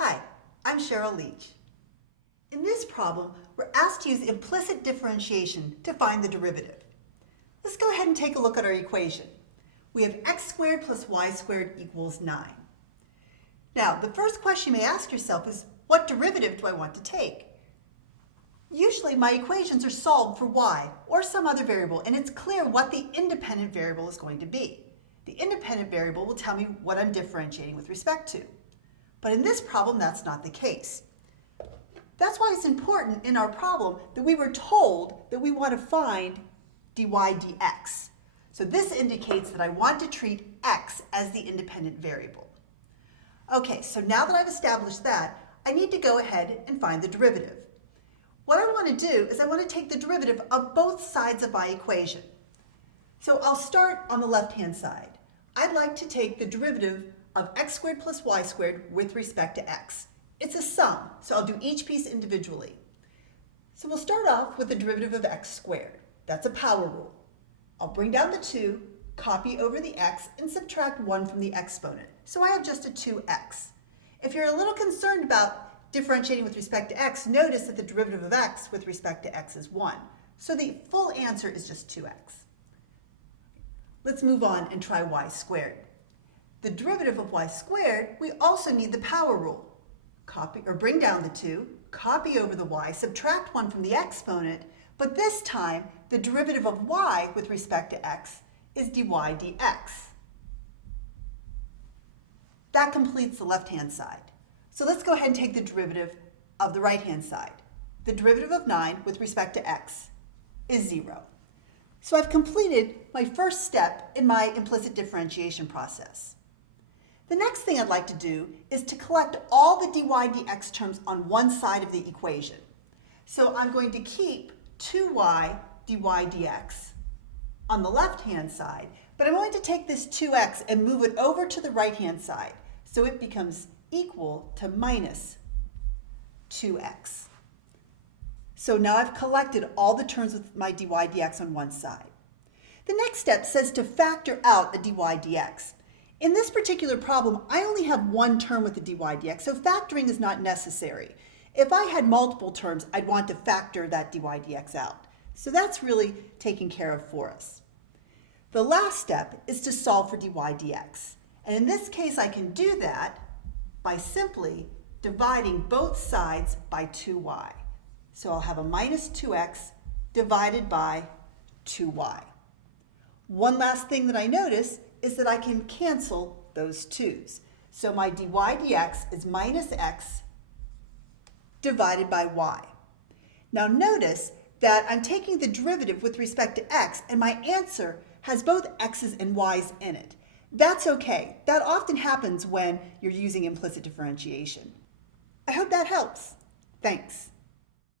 Hi, I'm Cheryl Leach. In this problem, we're asked to use implicit differentiation to find the derivative. Let's go ahead and take a look at our equation. We have x squared plus y squared equals 9. Now, the first question you may ask yourself is, what derivative do I want to take? Usually my equations are solved for y or some other variable, and it's clear what the independent variable is going to be. The independent variable will tell me what I'm differentiating with respect to. But in this problem, that's not the case. That's why it's important in our problem that we were told that we want to find dy dx. So this indicates that I want to treat x as the independent variable. Okay, so now that I've established that, I need to go ahead and find the derivative. What I want to do is I want to take the derivative of both sides of my equation. So I'll start on the left-hand side. I'd like to take the derivative of x squared plus y squared with respect to x. It's a sum, so I'll do each piece individually. So we'll start off with the derivative of x squared. That's a power rule. I'll bring down the 2, copy over the x, and subtract 1 from the exponent. So I have just a 2x. If you're a little concerned about differentiating with respect to x, notice that the derivative of x with respect to x is 1. So the full answer is just 2x. Let's move on and try y squared. The derivative of y squared, we also need the power rule. Copy or bring down the 2, copy over the y, subtract 1 from the exponent, but this time the derivative of y with respect to x is dy dx. That completes the left-hand side. So let's go ahead and take the derivative of the right-hand side. The derivative of 9 with respect to x is 0. So I've completed my first step in my implicit differentiation process. The next thing I'd like to do is to collect all the dy dx terms on one side of the equation. So I'm going to keep 2y dy dx on the left-hand side, but I'm going to take this 2x and move it over to the right-hand side, so it becomes equal to minus 2x. So now I've collected all the terms with my dy dx on one side. The next step says to factor out a dy dx. In this particular problem, I only have one term with the dy dx, so factoring is not necessary. If I had multiple terms, I'd want to factor that dy dx out. So that's really taken care of for us. The last step is to solve for dy dx. And in this case, I can do that by simply dividing both sides by 2y. So I'll have a minus 2x divided by 2y. One last thing that I notice is that I can cancel those 2's. So my dy dx is minus x divided by y. Now notice that I'm taking the derivative with respect to x, and my answer has both x's and y's in it. That's okay. That often happens when you're using implicit differentiation. I hope that helps. Thanks.